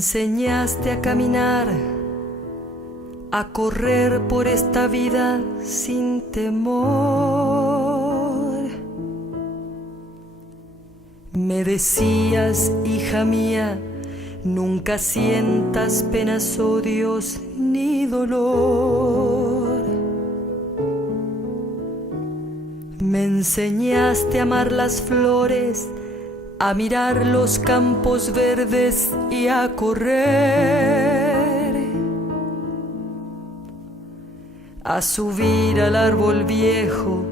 enseñaste a caminar, a correr por esta vida sin temor. Me decías, hija mía, nunca sientas penas, odios ni dolor. Me enseñaste a amar las flores, a mirar los campos verdes y a correr, a subir al árbol viejo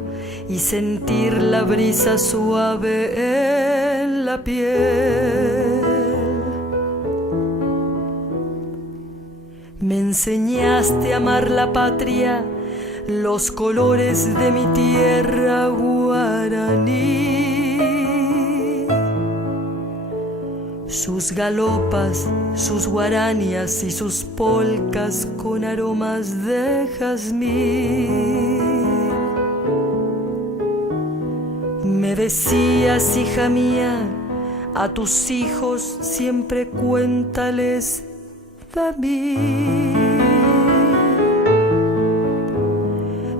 y sentir la brisa suave en la piel. Me enseñaste a amar la patria, los colores de mi tierra guaraní, sus galopas, sus guaranias y sus polcas con aromas de jazmín. Me decías, hija mía, a tus hijos siempre cuéntales de mí.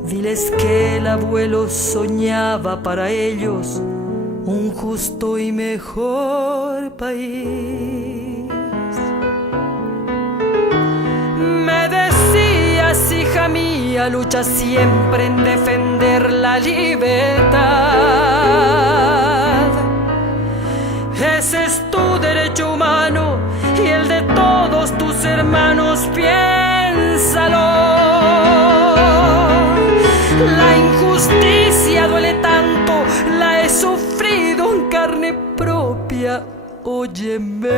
Diles que el abuelo soñaba para ellos un justo y mejor país. Me decías, hija mía, lucha siempre en defender la libertad. Ese es tu derecho humano y el de todos tus hermanos, piénsalo. La injusticia duele tanto, la he sufrido en carne propia, óyeme.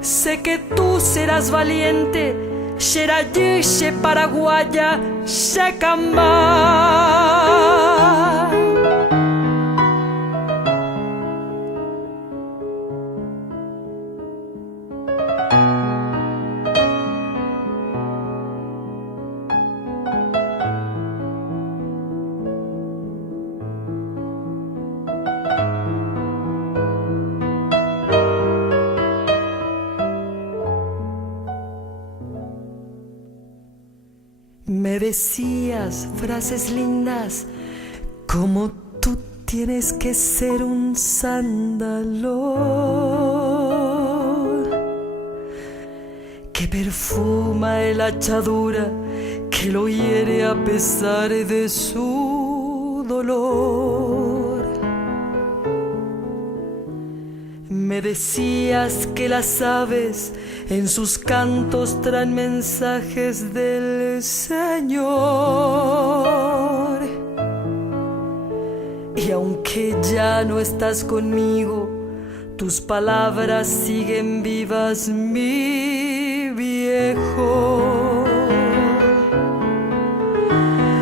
Sé que tú serás valiente, Xerayixe, paraguaya, Xecamba. Me decías frases lindas como tú tienes que ser un sándalo que perfuma el hachadura que lo hiere a pesar de su dolor. Me decías que las aves en sus cantos traen mensajes del Señor. Y aunque ya no estás conmigo, tus palabras siguen vivas, mi viejo.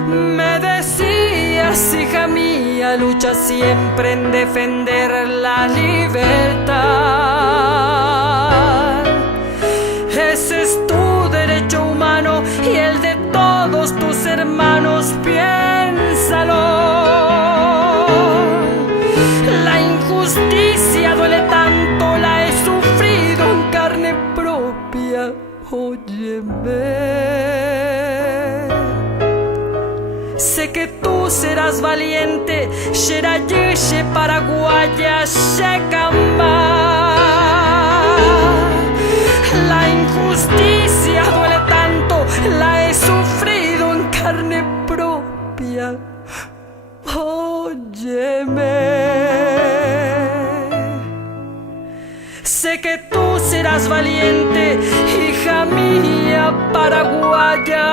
Me decías, hija mía, lucha siempre en defender la libertad. Ese es tu derecho humano y el de todos tus hermanos, piénsalo. La injusticia duele tanto, la he sufrido en carne propia, óyeme. Sé que tú serás valiente, Xerayixe, paraguaya, Xecamba. La injusticia duele tanto, la he sufrido en carne propia, óyeme. Sé que tú serás valiente, hija mía, paraguaya.